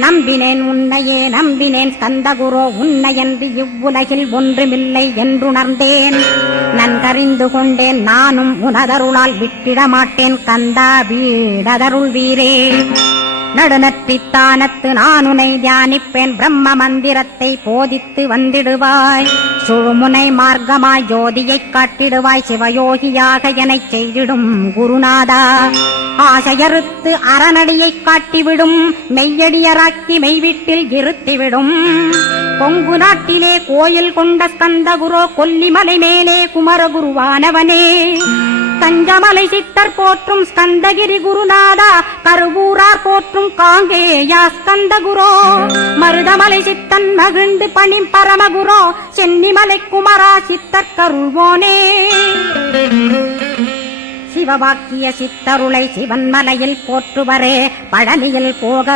நம்பினேன் உன்னையே நம்பினேன் ஸ்கந்தகுரோ, உன்னையன்றி இவ்வுலகில் ஒன்றுமில்லை என்றுணர்ந்தேன். நன்கறிந்து கொண்டேன் நானும் உனதருளால் விட்டிட மாட்டேன் கந்தா, வீடதருள் வீரே. நடுநற்றித்தானத்து நான் உனை தியானிப்பேன், பிரம்ம மந்திரத்தை போதித்து வந்திடுவாய். சுழுமுனை மார்க்கமாய் ஜோதியைக் காட்டிடுவாய், சிவயோகியாக எனச் செய்திடும் குருநாதா. ஆசையறுத்து அறநடியைக் காட்டிவிடும், மெய்யடியராக்கி மெய்வீட்டில் இருத்திவிடும். கொங்கு நாட்டிலே கோயில் கொண்ட ஸ்கந்தகுரோ, கொல்லிமலை மேலே குமரகுருவானவனே. கஞ்சமலை சித்தர் போற்றும் ஸ்கந்தகிரி குருநாதா, கருவூரார் போற்றும் காங்கேயா ஸ்கந்தகுரோ. மருதமலை சித்தன் மகிழ்ந்து பணிம் பரமகுரோ, சென்னிமலை குமரா சித்தர் கருள்வோனே. சிவவாக்கிய சித்தருளை சிவன்மலையில் போற்றுவரே, பழனியில் போகர்